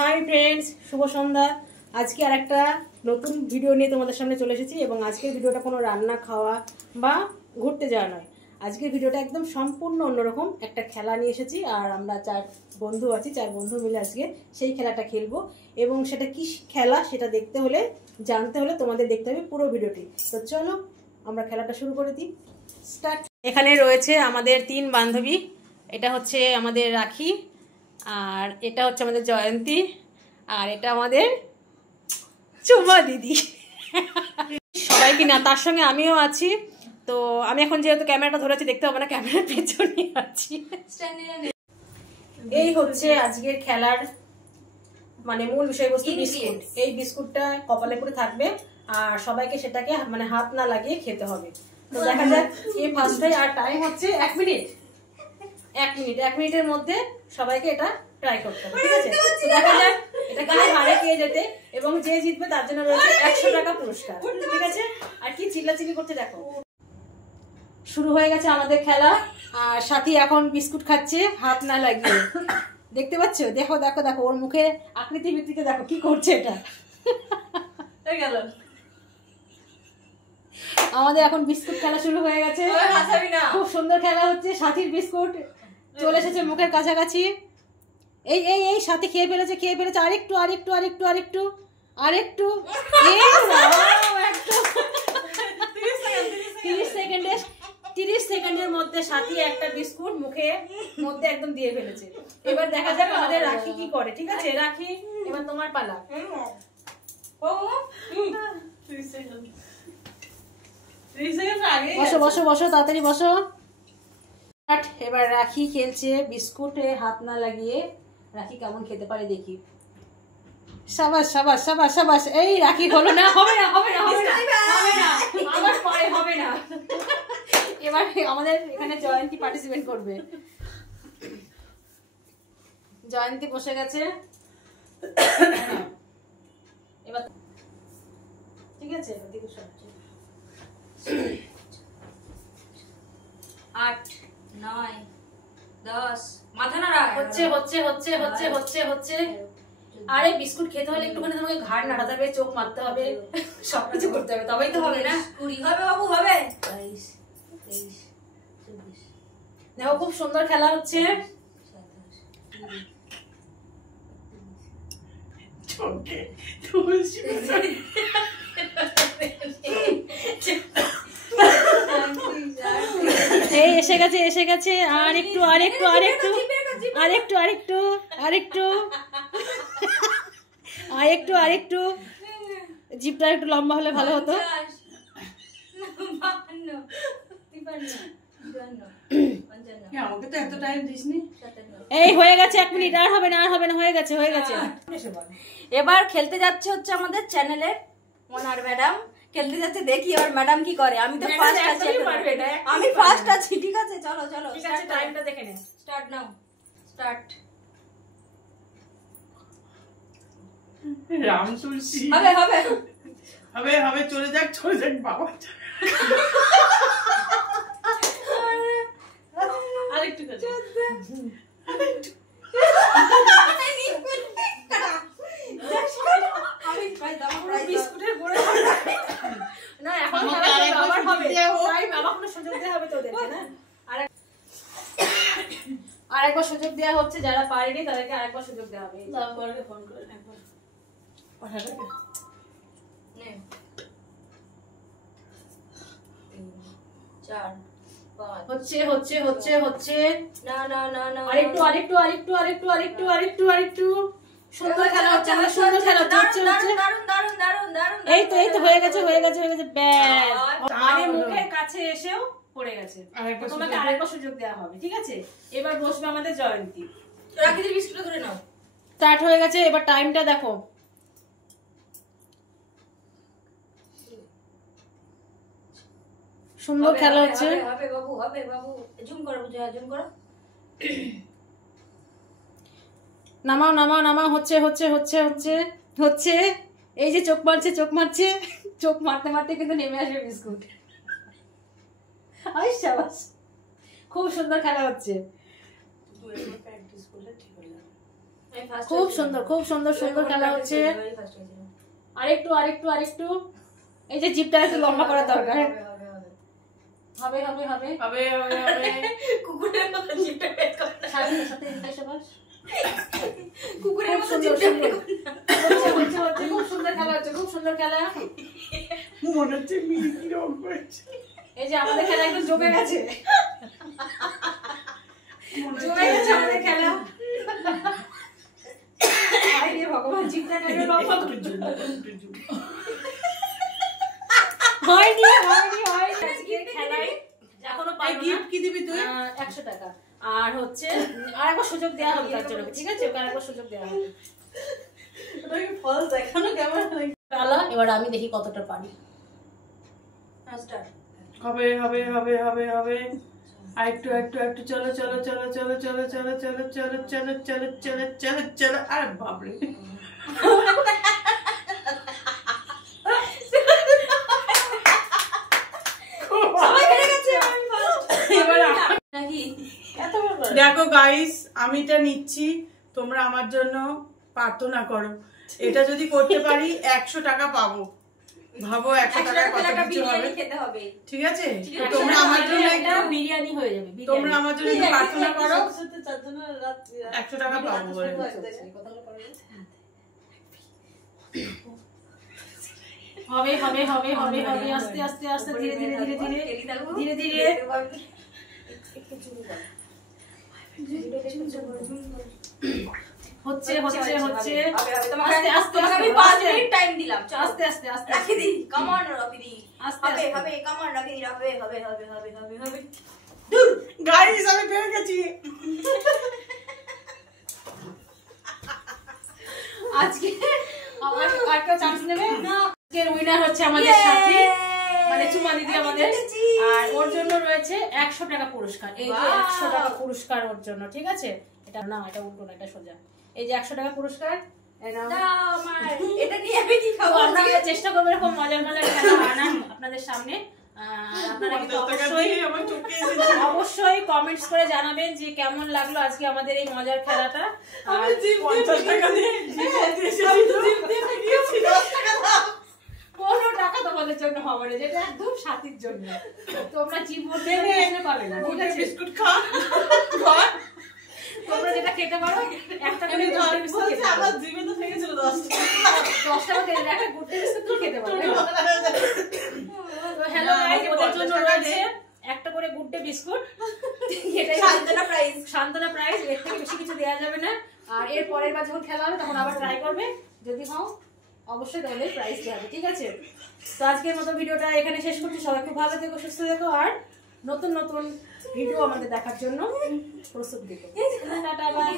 Hi friends, শুভ সন্ধ্যা। আজকে আর একটা নতুন ভিডিও নিয়ে তোমাদের সামনে চলে এসেছি এবং আজকের ভিডিওটা কোনো রান্না খাওয়া বা ঘুরতে যাওয়া নয়। আজকের ভিডিওটা একদম সম্পূর্ণ অন্যরকম একটা খেলা নিয়ে এসেছি আর আমরা 4 বন্ধু আছি, 4 বন্ধু মিলে আজকে সেই খেলাটা খেলবো এবং সেটা কি খেলা সেটা দেখতে হলে জানতে হলে তোমাদের দেখতে হবে পুরো ভিডিওটি। তো চলো আমরা খেলাটা শুরু করে দিই, স্টার্ট। এখানে রয়েছে আমাদের 3 বান্ধবী, এটা হচ্ছে আমাদের রাখি, আর এটা হচ্ছে আমাদের জয়ন্তী, আর এটা আমাদের চুমা দিদি। সবাইকে না, তার সঙ্গে আমিও আছি। তো আমি এখন যেহেতু ক্যামেরাটা ধরেছি দেখতে হবে না, ক্যামেরার পেছনে আছি। এই হচ্ছে আজকের খেলার মানে মূল বিষয়বস্তু, বিস্কুট। এই বিস্কুটটা কপালে করে থাকবে আর সবাইকে সেটাকে মানে হাত না লাগিয়ে খেতে হবে। তো দেখা যাক এই ফার্স্টে। আর টাইম হচ্ছে 1 মিনিট। 1 মিনিটের মধ্যে সবাইকে এটা ট্রাই করতে হবে, ঠিক আছে? তো দেখা যাক এটা কি হারে কে যেতে এবং যে জিতবে তার জন্য রয়েছে 100 টাকা পুরস্কার, ঠিক আছে? আর কি চিল্লাচিল্লি করতে দেখো। শুরু হয়ে গেছে আমাদের খেলা আর সাথী এখন বিস্কুট খাচ্ছে হাত না লাগিয়ে। দেখতে পাচ্ছ? দেখো দেখো দেখো ওর মুখে আকৃতি বিকৃতি দেখো কি করছে এটা। গেল আমাদের এখন বিস্কুট খেলা শুরু হয়ে গেছে। খুব সুন্দর খেলা হচ্ছে। সাথীর বিস্কুট চলে এসেছে মুখের কাছাকাছি। এই এই এই সাথী খেয়ে ফেলেছে, খেয়ে ফেলেছে। আরেকটু আরেকটু আরেকটু আরেকটু আরেকটু 30 সেকেন্ডের মধ্যে সাথী একটা বিস্কুট মুখে মধ্যে একদম দিয়ে ফেলেছে। এবার দেখা যাক আমাদের রাখি কি করে, ঠিক আছে? রাখি এবার তোমার পালা। বসো বসো বসো, তাড়াতাড়ি বসো। এবার রাখি খেলছে বিস্কুটে হাত না লাগিয়ে। রাখি কেমন খেতে পারে দেখি। সাবাস সাবাস সাবাস সাবাস। এই রাখি হলো না, হবে না হবে না হবে না হবে না, আবার পরে হবে না। এবার আমাদের এখানে জয়ন্তী পার্টিসিপেট করবে। জয়ন্তী বসে গেছে এবার, ঠিক আছে? 8 9 10 মাথা নাড়া। হচ্ছে হচ্ছে হচ্ছে হচ্ছে হচ্ছে হচ্ছে। আরে বিস্কুট খেতে হলে একটুখানি তোমাকে ঘাড় নাড়াতে হবে, চোখ মারতে হবে, সবকিছু করতে হবে, তবেই তো হবে না? 20 হবে বাবু, হবে। 22 23 24 দেখো খুব সুন্দর খেলা হচ্ছে। এই এসে গেছে এসে গেছে। আর একটু আর একটু আর একটু আর একটু আর একটু আর একটু আর একটু আর একটু। জিপটা একটু লম্বা হলে ভালো হতো। এই হয়ে গেছে 1 মিনিট। আর হবে না আর হবে না, হয়ে গেছে হয়ে গেছে। এবার খেলতে যাচ্ছে হচ্ছে আমাদের চ্যানেলের ওনার ম্যাডাম খেলতে যাচ্ছে। দেখি এবার ম্যাডাম কি করে। আমি তো ফার্স্ট আছি, আমি ফার্স্ট আছি, ঠিক আছে? চলো চলো, ঠিক আছে, টাইমটা দেখে নে। Start now, start. Ram Tulsi হবে হবে হবে হবে, চলে যাক বাবা। আরেকটু করে বিস্কুটের গুঁড়ো না, এখন আবার হবে। আবার কোনো সুযোগ দেওয়া হবে তোদেরকে না? আরেকবার সুযোগ দেওয়া হচ্ছে, যারা পারেনি তাদেরকে আরেকবার সুযোগ দেওয়া হবে। ফোন করে হচ্ছে হচ্ছে হচ্ছে হচ্ছে। না না না না, আরেকটু আরেকটু আরেকটু আরেকটু আরেকটু আরেকটু আরেকটু। সুন্দর খেলা হচ্ছে, আমাদের সুন্দর খেলা হচ্ছে হচ্ছে হচ্ছে। দারুন দারুন দারুন দারুন। এই তো হয়ে গেছে হয়ে গেছে হয়ে গেছে, ব্যাস। মানে মুখের কাছে এসেও পড়ে গেছে। তোমাকে আরেকবার সুযোগ দেওয়া হবে, ঠিক আছে? এবার বসবে আমাদের জয়ন্তী। রাখিদের বিস্কুটটা ধরে নাও। স্টার্ট হয়ে গেছে। এবার টাইমটা দেখো। সুন্দর খেলা হচ্ছে। হবে বাবু, হবে বাবু। জুম করো, বুঝা জুম করো। নামাও নামাও নামাও। হচ্ছে হচ্ছে হচ্ছে হচ্ছে হচ্ছে। এই যে চোখ মারছে চোখ মারছে, চোখ মারতে মারতে কিন্তু নেমে আসবে বিস্কুট। খুব সুন্দর খেলা হচ্ছে। খুব সুন্দর খুব সুন্দর সুন্দর খেলা হচ্ছে। আরেকটু আরেকটু আরেকটু, এই যে জিপটা একটু লম্বা করার দরকার। হবে হবে হবে হবে হবে হবে। কুকুরের মতো জিপটা বের কর না। সাথে সাথে এদিকে এসে বস। কুকুরের খুব মতো সুন্দর জিপটা সুন্দর বের কর না। হচ্ছে হচ্ছে হচ্ছে, খুব সুন্দর খেলা হচ্ছে, খুব সুন্দর খেলা। মনে হচ্ছে মিল্কি রং করেছে। এই যে আমাদের খেলা একটু জমে গেছে, জমে গেছে আমাদের খেলা। হায় রে ভগবান, জিপটা কেন লম্বা করে? হয়নি হয়নি হয়নি। আজকের খেলায় এখনো পারবো না। গিফট কি দিবি তুই? 100 টাকা। আর হচ্ছে আরেকবার সুযোগ দেওয়া হবে তার জন্য, ঠিক আছে? ওকে আরেকবার সুযোগ দেওয়া হবে। ওটাকে ফলস দেখানো কেমন হয়? পালা, এবার আমি দেখি কতটা পারি। হবে হবে হবে হবে হবে। আর একটু একটু একটু, চলো চলো চলো চলো চলো চলো চলো চলো চলো চলো চলো চলো চলো। আরে বাপরে, সবাই হেরে গেছে, আমি ফার্স্ট। এবার নাকি দেখো গাইস, আমি এটা নিচ্ছি, তোমরা আমার জন্য প্রার্থনা করো। এটা যদি করতে পারি 100 টাকা পাবো। ভাবো 100 টাকায় কত একটা কিছু হবে, বিরিয়ানি খেতে হবে। ঠিক আছে? ঠিক আছে, তোমরা আমার জন্য একটা একটু, বিরিয়ানি হয়ে যাবে। তোমরা আমার জন্য একটু প্রার্থনা করো, সাথে চারজনের রাত 100 টাকা পাবো বলে। হবে হবে হবে হবে হবে, আস্তে আস্তে আস্তে, ধীরে ধীরে ধীরে ধীরে ধীরে ধীরে। হচ্ছে হচ্ছে হচ্ছে, আস্তে আস্তে তোমাকে আমি আস্তে 5 মিনিট টাইম দিলাম। চল আস্তে আস্তে আস্তে রাখি দি, কাম অন রাখি দি। আস্তে হবে আস্তে। হবে, কাম অন রাখি দি, হবে হবে হবে হবে হবে হবে। গাইস আমি পেরে গেছি। আজকে আমার আরেকটা চান্স নেবে না। আজকের উইনার হচ্ছে আমাদের সাথী, মানে চুমা দিদি আমাদের। আর ওর জন্য রয়েছে 100 টাকা পুরস্কার। এই যে 100 টাকা পুরস্কার ওর জন্য, ঠিক আছে? এটা না, এটা উল্টো না, এটা সোজা। এই যে 100 টাকা পুরস্কার, এটা দাও আমার। এটা নিয়ে আমি কি খাবো? আমরা চেষ্টা করবো এরকম মজার মজার খেলা আনার আপনাদের সামনে। আর আপনারা কিন্তু 50 টাকা অবশ্যই দিয়ে আমার চোখে এসেছে। অবশ্যই কমেন্টস করে জানাবেন যে কেমন লাগলো আজকে আমাদের এই মজার খেলাটা। আর আমি 50 টাকা দিয়ে জিপ দিয়ে এসেছি। জিপ দিয়ে গিয়েছি, 10 টাকা দাও। কোনো টাকা তোমাদের জন্য হবে না, যেটা একদম সাথীর জন্য। তোমরা জীবন পাবে না, ঠিক আছে? বিস্কুট খা, খা। তোমরা যেটা খেতে পারো, একটা করে গুড্ডে বিস্কুট খেতে পারো। আমার জিভে তো থেকে ছিল 10 টাকা। 10 টাকা দিয়ে একটা গুড্ডে বিস্কুট তুমি খেতে পারো। তো হ্যালো গাইস, ওদের জন্য রয়েছে একটা করে গুড্ডে বিস্কুট। এটাই সান্তনা প্রাইস। সান্তনা প্রাইস, এর থেকে বেশি কিছু দেওয়া যাবে না। আর এর পরের বার যখন খেলা হবে তখন আবার ট্রাই করবে, যদি হও অবশ্যই তোমাদের প্রাইজ দেওয়া হবে, ঠিক আছে? তো আজকের মতো ভিডিওটা এখানে শেষ করছি। সবাই খুব ভালো থেকো, সুস্থ থেকো, আর নতুন নতুন ভিডিও আমাদের দেখার জন্য প্রস্তুত থেকো। Tata, by.